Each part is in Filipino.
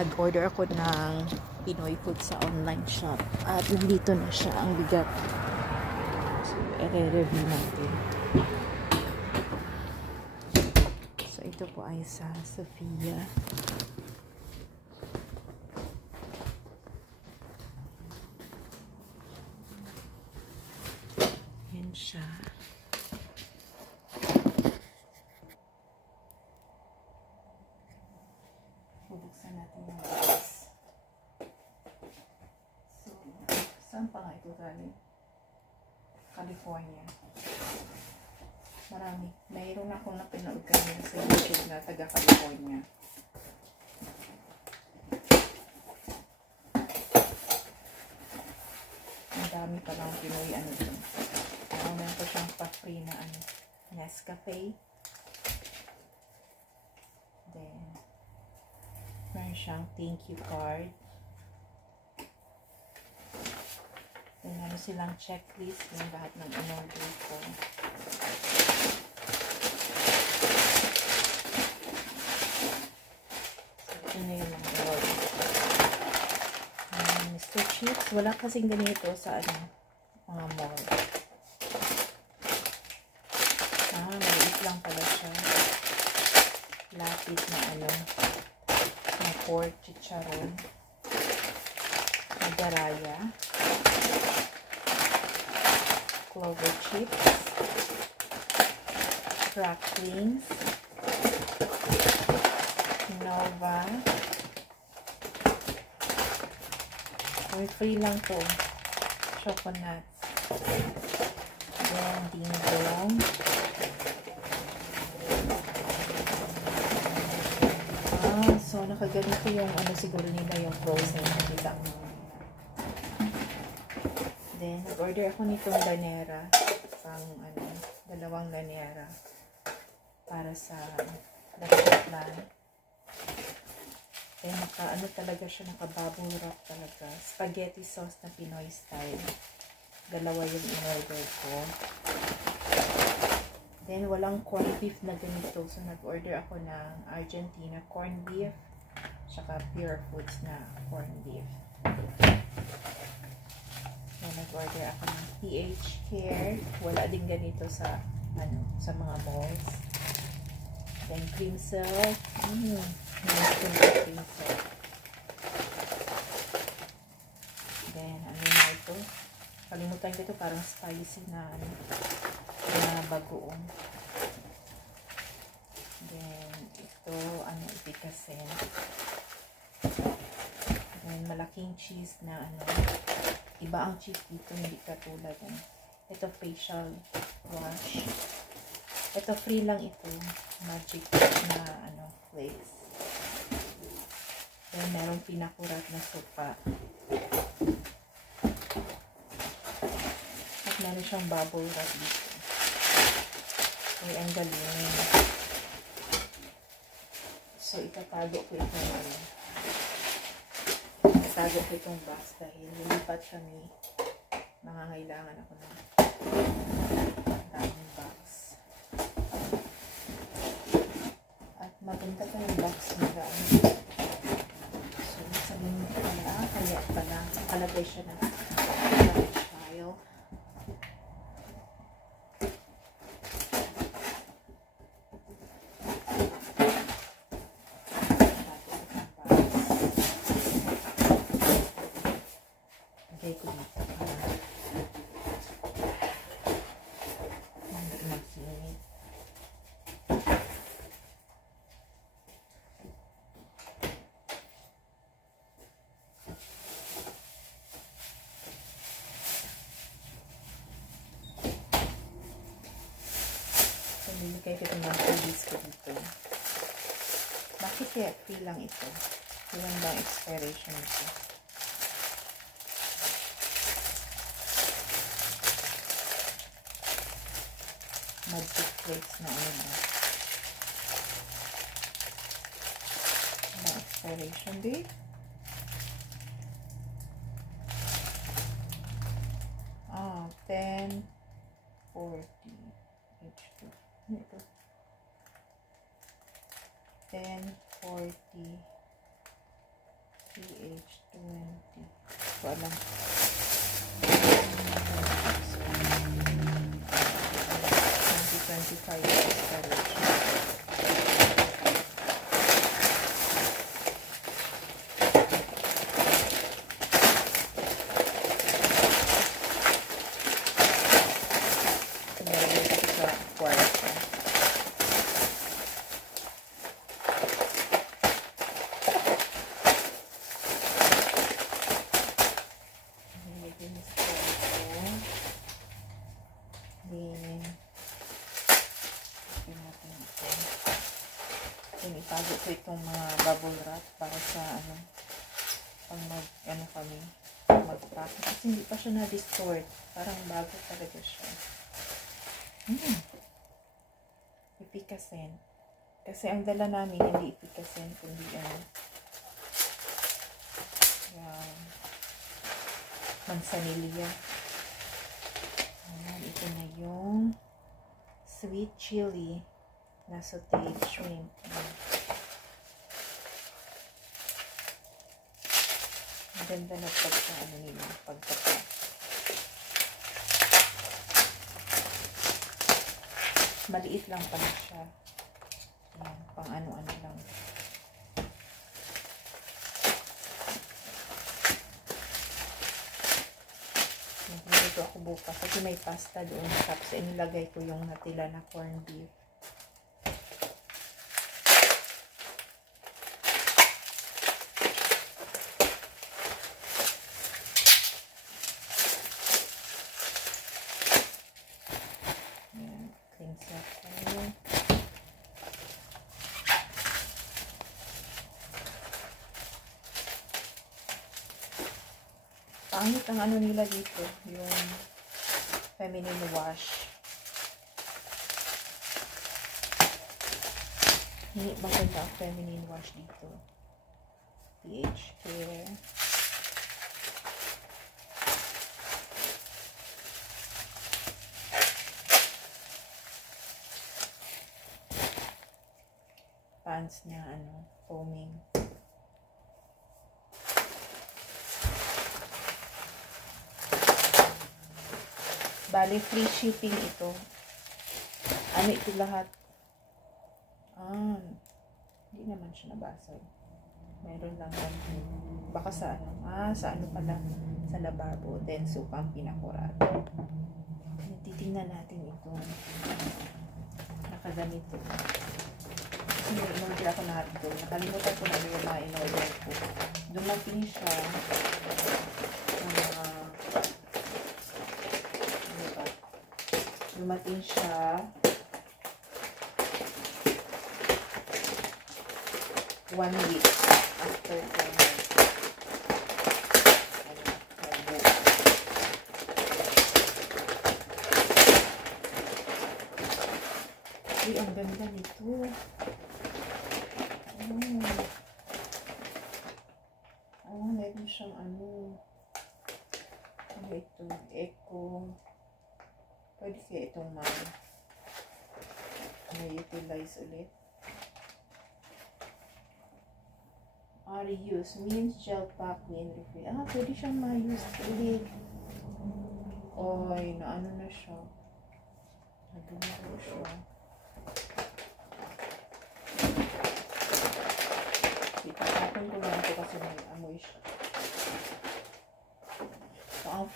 nag-order ako ng Pinoy food sa online shop. At nandito na siya, ang bigat. So, i-review natin. So, ito po ay sa Sophia. Yan siya. Bubuksan natin yung box. So, saan pa nga ito galing? California. Marami. Mayroon akong napinood kanina sa YouTube na taga California. Ang dami pa lang Pinoy ano dun. Meron ko siyang pa-free na ano, Nescafe. Then, meron siyang thank you card. Then, meron silang checklist yung lahat ng in-order ko. So, ito na yung mga in-order ko. Mr. Chips. Wala kasing ganito sa ano, mga mall. Maliit lang pala siya. Lapis na ano, na pork, chicharon, magaraya, clover chips, cracklings, Nova. Free lang to. Choconuts. Then, ding dong. So, nakaganito yung ano siguro nila yung frozen. Nakita mo. Then, nag-order ako nitong lanera. Pang, ano, dalawang lanera. Para sa plan. Then, ano talaga siya, naka-bubble wrap talaga. Spaghetti sauce na Pinoy style. Dalawa yung in-order ko. Then, walang corned beef na ganito. So, nag-order ako ng Argentina corned beef. Tsaka Pure Foods na corned beef. Then, nag-order ako ng PH Care. Wala din ganito sa, ano, sa mga malls. Then, cream silk. Cream silk. Then, ano na ito? Kalimutan ko ito, parang spicy na, ano, na bagoong. Then, ito, ano, ipikasin. Then, malaking cheese na, ano, iba ang cheese dito, hindi katulad. Ito, facial wash. Ito, free lang ito. Magic na, ano, flakes. Then, merong pinakurat na sopa. At meron siyang bubble wrap dito. Ay, ang galing. So, itatago ko itong, ano, itatago ko itong box dahil lumipat kami. Nangangailangan ako ng daming box. At maganda pa yung box nila. So, sabihin ko pala, kaya pala, nakalagay siya na child. Okay, ko dito para hindi magsinit. So, bibigay ko itong mga freebies ko dito. Bakit kaya free lang ito? Ilan ba expiration ito? Magic flakes na ano. Ano expiration date? Ah, 10/40. H2. Ano ito? 10/40. PH20. So, alam. 2025 expiration. Itago ko itong mga bubble wrap para sa pang kami mag-pack kasi hindi pa siya na-distort, parang bago talaga siya. Ipikasen kasi ang dala namin hindi ipikasen kundi mansanilla. Ito na yung sweet chili na sauteed shrimp. Ang ganda na pagkapa. Maliit lang pala siya. Ayan, pang ano-ano lang. Nagluto ako bukas kasi may pasta doon. Tapos inilagay ko yung natila na corned beef. Pangit ang ano nila dito, yung feminine wash. Hindi maganda ang feminine wash dito. PH Care. Pants niya, foaming. Bali, free shipping ito. Ano ito lahat? Hindi naman siya nabasag. Meron lang yan. Baka sa sa pala? Sa lababo. Then, supang pinakurado. Titingnan natin ito. Nakaganito. Kasi nung ako na hotdog. Nakalimutan ko na yung mga in-order ko. Dumating siya. Dumating siya 1 week after ang ganda nito. Meron siyang ito, eco. Pwede kaya itong utilize ulit. Reuse means gel pack in refill. Pwede siyang ma-use ulit. Oy, na siya. Nagumaro siya. Ipapatong ko lang ito kasi may amoy siya. So,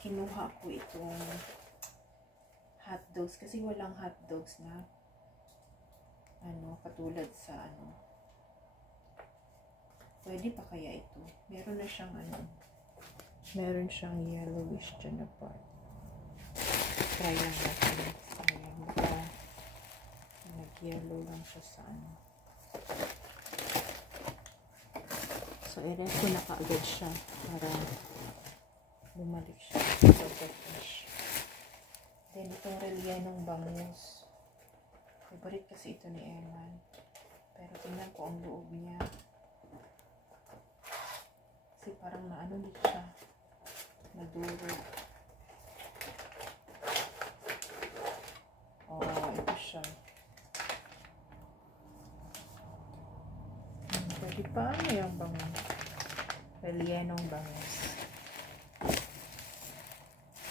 kinuha ko itong hotdogs kasi walang hotdogs na katulad sa pwede pa kaya ito. Meron na siyang meron siyang yellowish dyan na part. Try lang natin. Ayan, baka nag-yellow lang siya sa So, i-ref ko na kaagad siya para bumalik siya. Fresh. Then, itong rellenong bangus. Favorite kasi ito ni Eman. Pero tingnan ko ang loob niya. Kasi parang ulit siya. Naduro. Ito siya. Di pa ano yung bangus? Rellenong bangus.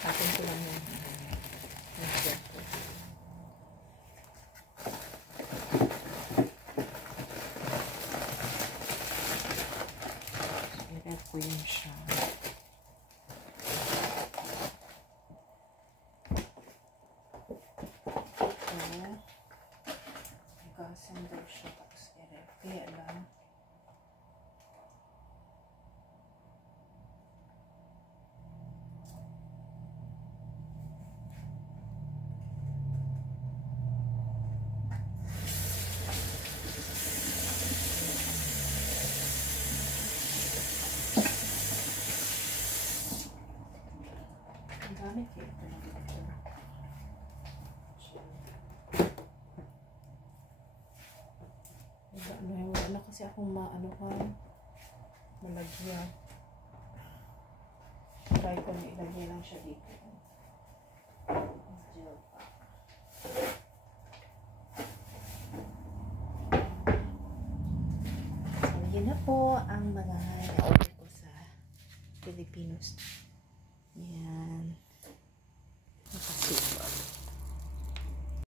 Atin ko lang yung i-rep ko yun siya. Nagasan daw siya tapos i-rep. Kaya lang gamit kayo ito na dito. Wala na kasi akong maanohan. Malagyan. Try ko na ilagay lang siya dito. Gel pa. So, yun na po ang mga na-order ko sa Filipinos. Yan.